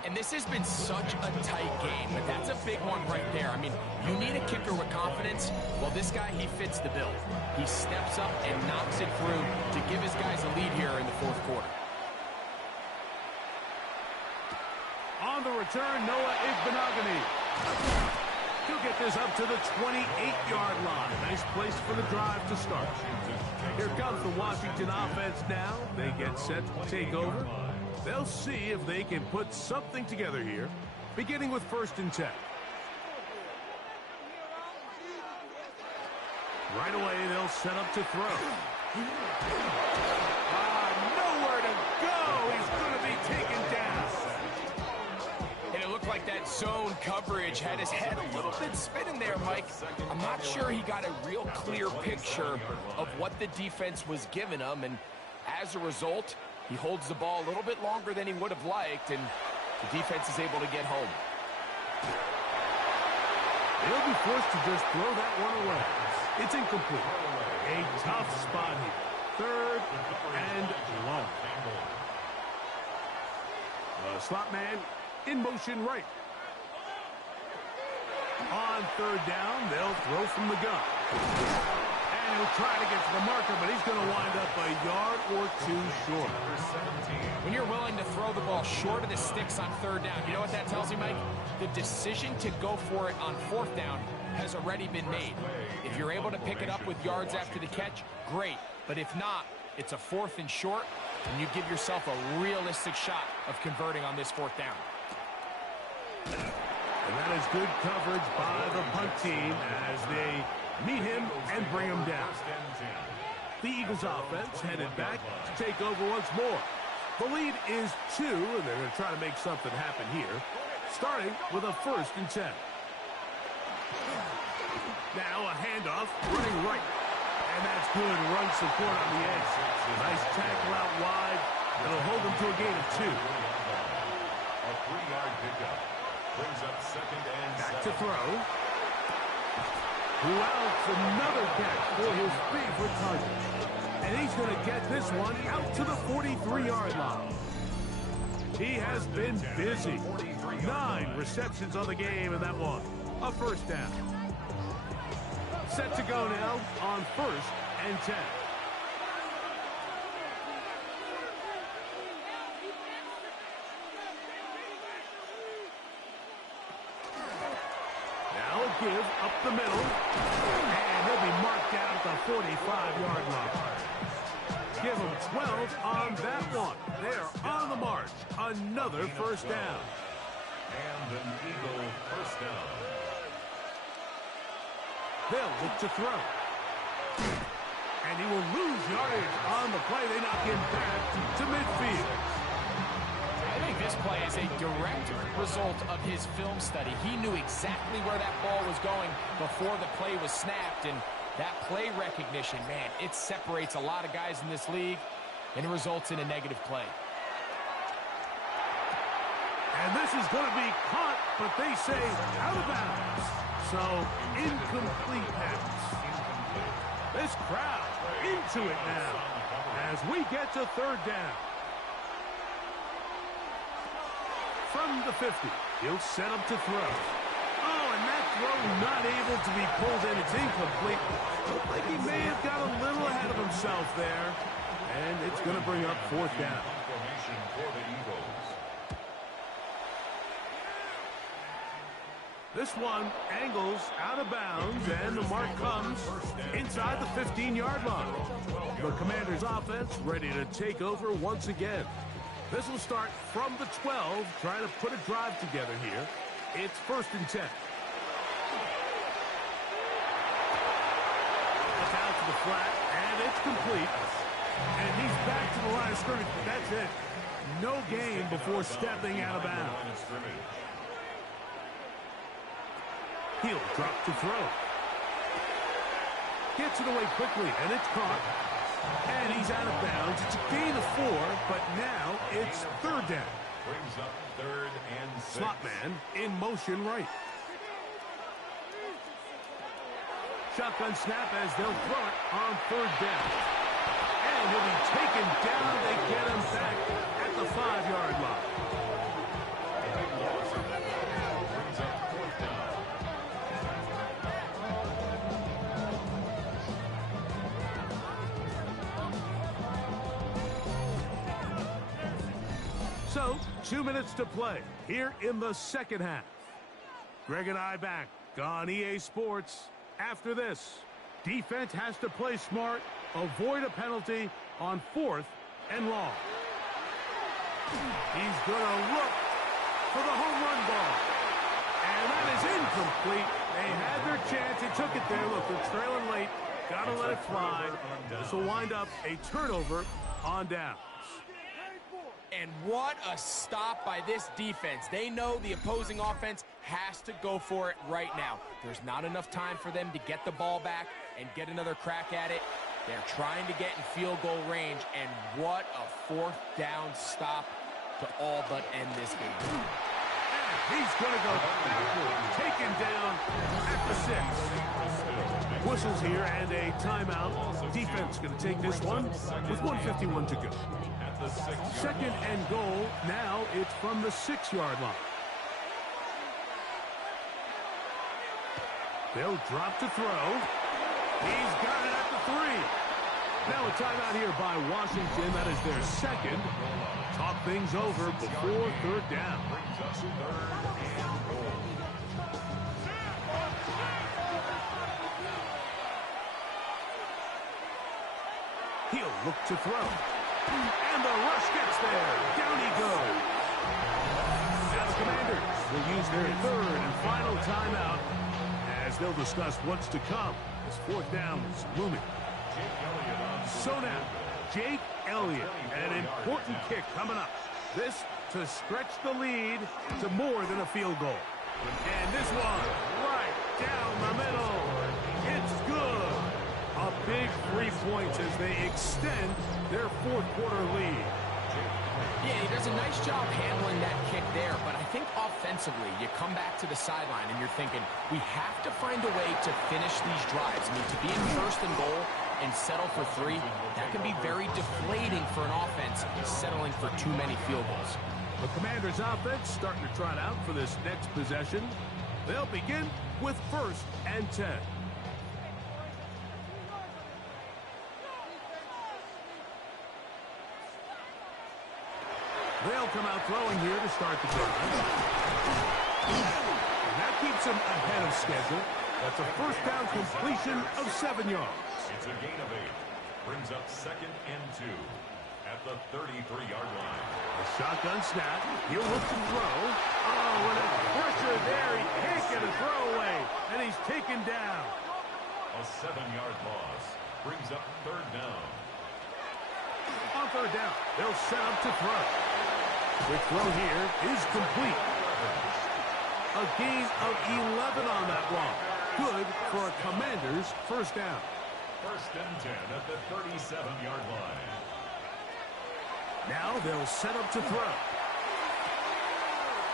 And this has been such a tight game, but that's a big one right there. I mean, you need a kicker with confidence. Well, this guy, he fits the bill. He steps up and knocks it through to give his guys a lead here in the 4th quarter. On the return, Noah Igbenogany. He'll get this up to the 28-yard line. Nice place for the drive to start. Here comes the Washington offense now. They get set to take over. They'll see if they can put something together here, beginning with 1st and 10. Right away, they'll set up to throw. Nowhere to go. He's going to be taken down. And it looked like that zone coverage had his head a little bit spinning there, Mike. I'm not sure he got a real clear picture of what the defense was giving him, and as a result, he holds the ball a little bit longer than he would have liked, and the defense is able to get home. They'll be forced to just throw that one away. It's incomplete. A tough spot here. 3rd and long. The slot man in motion right. On 3rd down, they'll throw from the gun. And he'll try to get to the marker, but he's going to wind up a yard or 2 short. When you're willing to throw the ball short of the sticks on 3rd down, you know what that tells you, Mike? The decision to go for it on 4th down has already been made. If you're able to pick it up with yards after the catch, great. But if not, it's a 4th and short, and you give yourself a realistic shot of converting on this 4th down. And that is good coverage by the punt team as they meet him and bring him down. The Eagles offense headed back to take over once more. The lead is 2, and they're going to try to make something happen here, starting with a 1st and 10. Now a handoff, running right. And that's good run support on the edge. Nice tackle out wide. It'll hold them to a gain of 2. A 3-yard pickup. Brings up 2nd and 7. Back to throw. Who else? Another catch for his favorite target. And he's going to get this one out to the 43-yard line. He has been busy. 9 receptions on the game in that one. A 1st down. Set to go now on 1st and 10. Now a give up the middle. And he'll be marked down at the 45-yard line. Give him 12 on that one. They're on the march. Another 1st down. And an Eagle 1st down. They'll look to throw. And he will lose yardage on the play. They knock him back to midfield. I think this play is a direct result of his film study. He knew exactly where that ball was going before the play was snapped, and that play recognition, man, it separates a lot of guys in this league, and it results in a negative play. And this is going to be caught, but they say out of bounds. So, incomplete pass. This crowd into it now as we get to third down. From the 50, he'll set up to throw. Oh, and that throw not able to be pulled in. It's incomplete. Looked like he may have got a little ahead of himself there. And it's going to bring up fourth down. This one angles out of bounds, and the mark comes inside the 15-yard line. The Commanders' offense ready to take over once again. This will start from the 12, trying to put a drive together here. It's 1st and 10. It's out to the flat, and it's complete. And he's back to the line of scrimmage. That's it. No gain before stepping out of bounds. He'll drop to throw. Gets it away quickly, and it's caught. And he's out of bounds. It's a gain of 4, but now it's third down. Brings up 3rd and 6. Slot man in motion right. Shotgun snap as they'll throw it on third down. And he'll be taken down. They get him back at the 5-yard line. Brings up 4th down. So, 2 minutes to play here in the second half. Greg and I back on EA Sports. After this, defense has to play smart, avoid a penalty on 4th and long. He's going to look for the home run ball. And that is incomplete. They had their chance. They took it there. Look, they're trailing late. Got to let it fly. This will wind up a turnover on downs. And what a stop by this defense. They know the opposing offense has to go for it right now. There's not enough time for them to get the ball back and get another crack at it. They're trying to get in field goal range, and what a 4th down stop to all but end this game. And he's going to go backwards, taken down at the 6. Whistles here and a timeout. Defense going to take this one with 1:51 to go. 2nd and goal. Now it's from the 6-yard line. They'll drop to throw. He's got it at the 3. Now a timeout here by Washington. That is their 2nd. Talk things over before third down. He'll look to throw. And the rush gets there. Down he goes. Now the Commanders will use their 3rd and final timeout as they'll discuss what's to come as 4th down is looming. So now, Jake Elliott, an important kick coming up. This to stretch the lead to more than a field goal. And this one right down the middle. It's good. A big 3 points as they extend their 4th quarter lead. Yeah, he does a nice job handling that kick there, but I think offensively, you come back to the sideline and you're thinking, we have to find a way to finish these drives. I mean, to be in 1st and goal and settle for 3, that can be very deflating for an offense settling for too many field goals. The Commanders' offense starting to trot out for this next possession. They'll begin with 1st and 10. They'll come out throwing here to start the drive. And that keeps them ahead of schedule. That's a 1st down completion of 7 yards. It's a gain of 8. Brings up 2nd and 2 at the 33-yard line. A shotgun snap. He'll look to throw. Oh, and a pressure there. He can't get a throwaway. And he's taken down. A 7-yard loss. Brings up 3rd down. On 3rd down, they'll set up to throw. Quick throw here is complete. A gain of 11 on that one. Good for a Commander's 1st down. 1st and 10 at the 37-yard line. Now they'll set up to throw.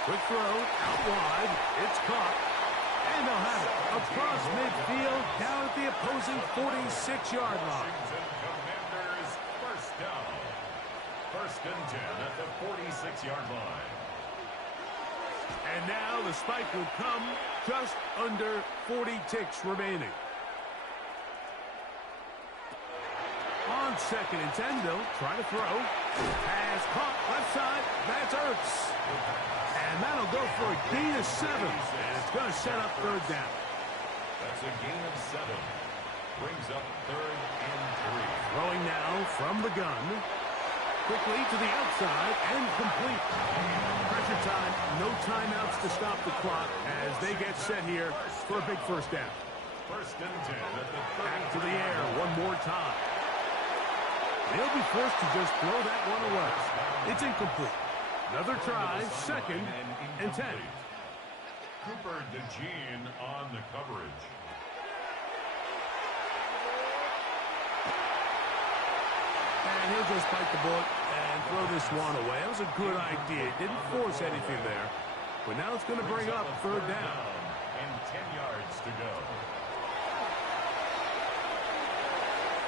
Quick throw out wide. It's caught. And they'll have it across midfield, down at the opposing 46-yard line. Commanders first down. First and 10 at the 46-yard line. And now the spike will come just under 40 ticks remaining. On second and 10, they'll try to throw. Pass caught left side. That's Ertz. And that'll go for a gain of 7. And it's going to set up third down. That's a gain of 7. Brings up third and 3. Throwing now from the gun. Quickly to the outside and complete. Pressure time. No timeouts to stop the clock as they get set here for a big first down. First and 10 at the 30. Back to the air one more time. They'll be forced to just throw that one away. It's incomplete. Another try, second and 10. Cooper DeJean on the coverage. And he'll just bite the bullet and throw this one away. That was a good idea. Didn't force anything there. But now it's going to bring up third down. And 10 yards to go.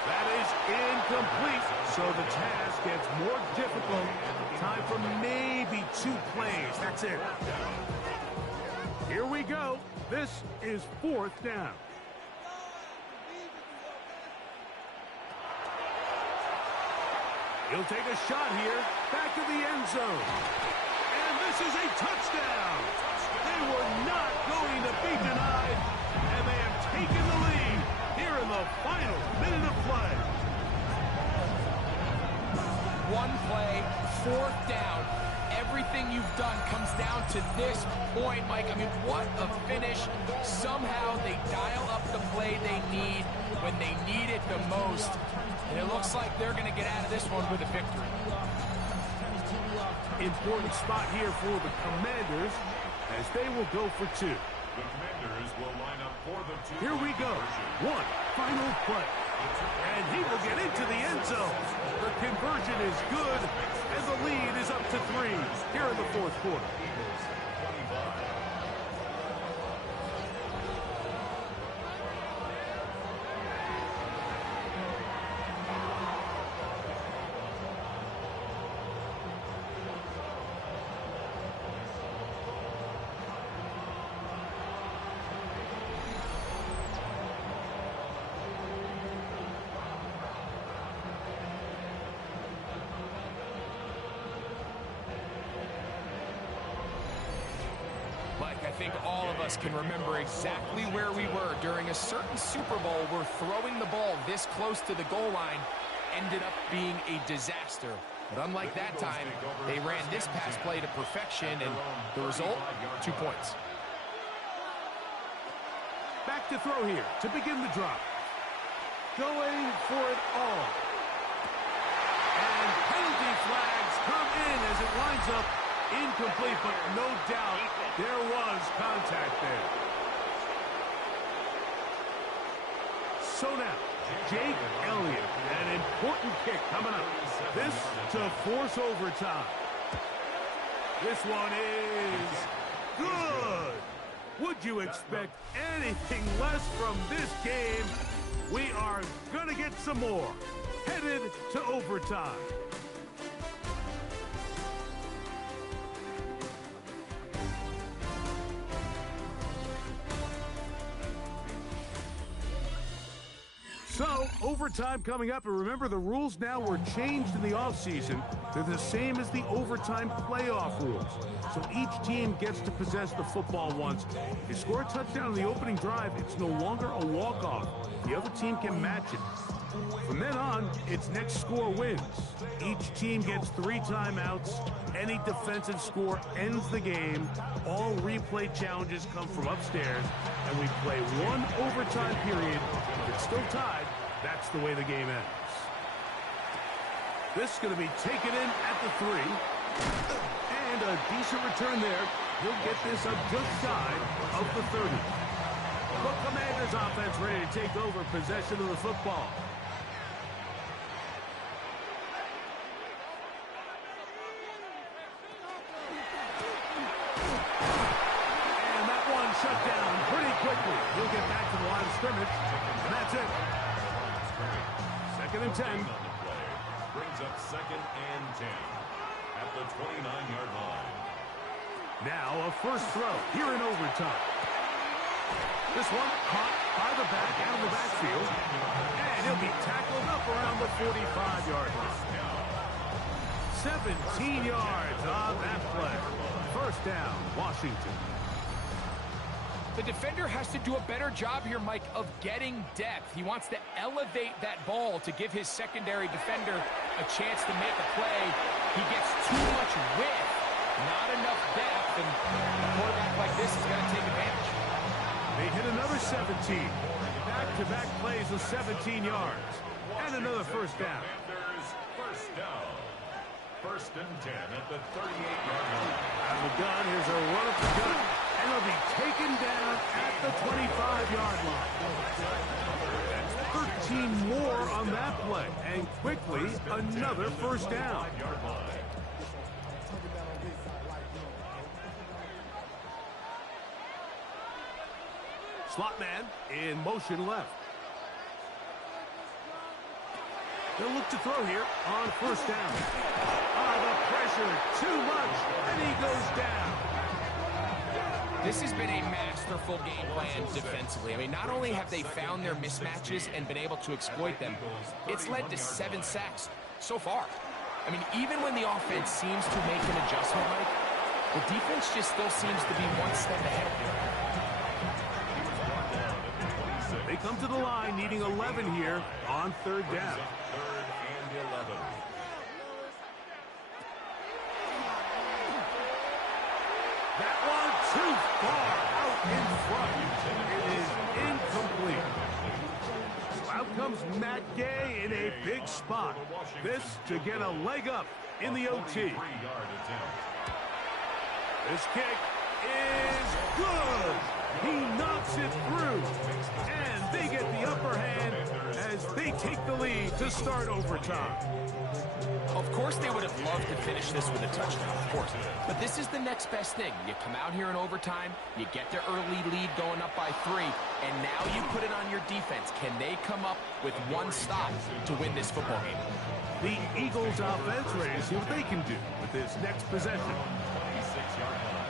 That is incomplete. So the task gets more difficult. Time for maybe 2 plays. That's it. Here we go. This is fourth down. He'll take a shot here. Back to the end zone. And this is a touchdown. They were not going to be denied. And they have taken the lead here in the final minute of play. One play, fourth down. Everything you've done comes down to this point, Mike. I mean, what a finish. Somehow they dial up the play they need when they need it the most. And it looks like they're going to get out of this one with a victory. Important spot here for the Commanders as they will go for 2. The Commanders will line up for the 2. Here we go. One final play. And he will get into the end zone. The conversion is good, and the lead is up to 3 here in the fourth quarter. I think all of us can remember exactly where we were during a certain Super Bowl where throwing the ball this close to the goal line ended up being a disaster. But unlike that time, they ran this pass play to perfection, and the result, 2 points. Back to throw here to begin the drive. Going for it all. And penalty flags come in as it lines up. Incomplete, but no doubt there was contact there. So now, Jake Elliott, an important kick coming up. This to force overtime. This one is good. Would you expect anything less from this game? We are going to get some more. Headed to overtime. So, overtime coming up, and remember the rules now were changed in the offseason. They're the same as the overtime playoff rules. So each team gets to possess the football once. If you score a touchdown on the opening drive, it's no longer a walk-off. The other team can match it. From then on, it's next score wins. Each team gets 3 timeouts. Any defensive score ends the game. All replay challenges come from upstairs, and we play 1 overtime period. If it's still tied, that's the way the game ends. This is going to be taken in at the 3. And a decent return there. He'll get this up just shy of the 30. The Commanders offense ready to take over possession of the football. And that one shut down pretty scrimmage, and that's it. 2nd and 10. Brings up 2nd and 10 at the 29-yard line. Now a first throw here in overtime. This one caught by the back out of the backfield, and he'll be tackled up around the 45-yard line. 17 yards on that play. First down, Washington. The defender has to do a better job here, Mike, of getting depth. He wants to elevate that ball to give his secondary defender a chance to make a play. He gets too much width, not enough depth, and a quarterback like this is going to take advantage. They hit another 17. Back-to-back plays of 17 yards. And another first down. First down. 1st and 10 at the 38-yard line. Out of the gun, here's a run up the gut. And he'll be taken down at the 25-yard line. That's 13 more on that play. And quickly, another first down. Slot man in motion left. They'll look to throw here on first down. The pressure, too much, and he goes down. This has been a masterful game plan defensively. I mean, not only have they found their mismatches and been able to exploit them, it's led to 7 sacks so far. I mean, even when the offense seems to make an adjustment, Mike, the defense just still seems to be one step ahead. They come to the line needing 11 here on 3rd down. 3rd and 11. That one too far out in front. It is incomplete. So out comes Matt Gay in a big spot. This to get a leg up in the OT. This kick is good. He knocks it through. And they get the upper hand as they take the lead to start overtime. Of course they would have loved to finish this with a touchdown, of course. But this is the next best thing. You come out here in overtime, you get the early lead going up by 3, and now you put it on your defense. Can they come up with one stop to win this football game? The Eagles offense ready to see what they can do with this next possession. 26-yard line.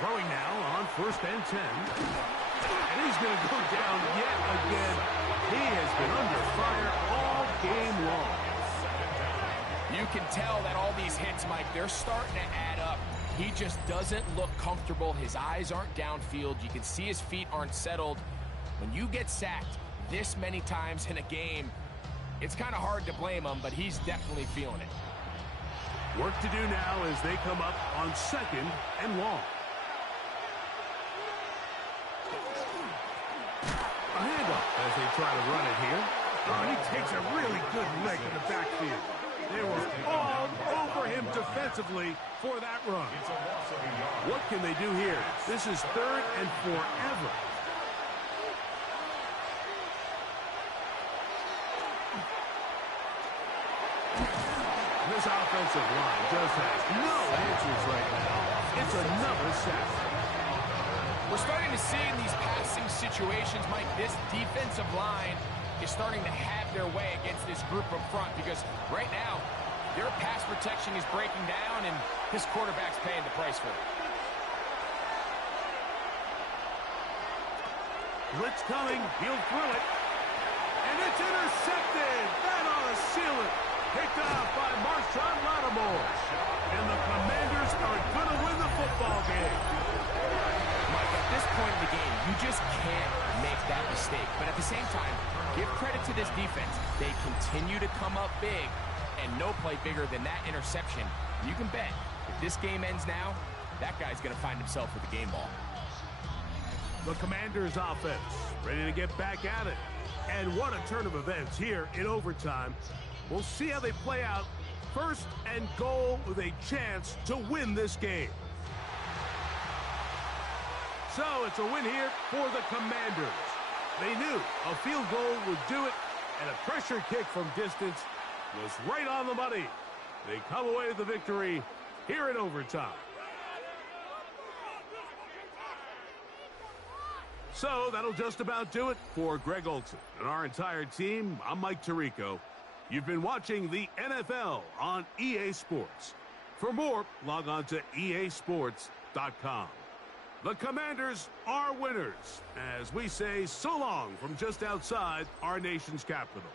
Throwing now on 1st and 10. And he's going to go down yet again. He has been under fire all game long. You can tell that all these hits, Mike, they're starting to add up. He just doesn't look comfortable. His eyes aren't downfield. You can see his feet aren't settled. When you get sacked this many times in a game, it's kind of hard to blame him, but he's definitely feeling it. Work to do now as they come up on 2nd and long. A handoff as they try to run it here. Oh, and he takes a really good leg in the backfield. They were all over him defensively for that run. What can they do here? This is 3rd and forever. This offensive line just has no answers right now. It's another sack. We're starting to see in these passing situations, Mike, this defensive line is starting to have their way against this group up front because right now, their pass protection is breaking down and this quarterback's paying the price for it. Blitz coming, he'll throw it. And it's intercepted. That ought to seal it. Picked off by Marshawn Lattimore. And the Commanders are going to win the football game. Mike, at this point in the game, you just can't make that mistake. But at the same time, give credit to this defense. They continue to come up big, and no play bigger than that interception. You can bet, if this game ends now, that guy's going to find himself with the game ball. The Commanders' offense ready to get back at it. And what a turn of events here in overtime. We'll see how they play out. 1st and goal with a chance to win this game. So it's a win here for the Commanders. They knew a field goal would do it, And a pressure kick from distance was right on the money. They come away with the victory here in overtime. So that'll just about do it for Greg Olson and our entire team. I'm Mike Tirico. You've been watching the NFL on EA Sports. For more, log on to easports.com. The Commanders are winners, as we say so long from just outside our nation's capital.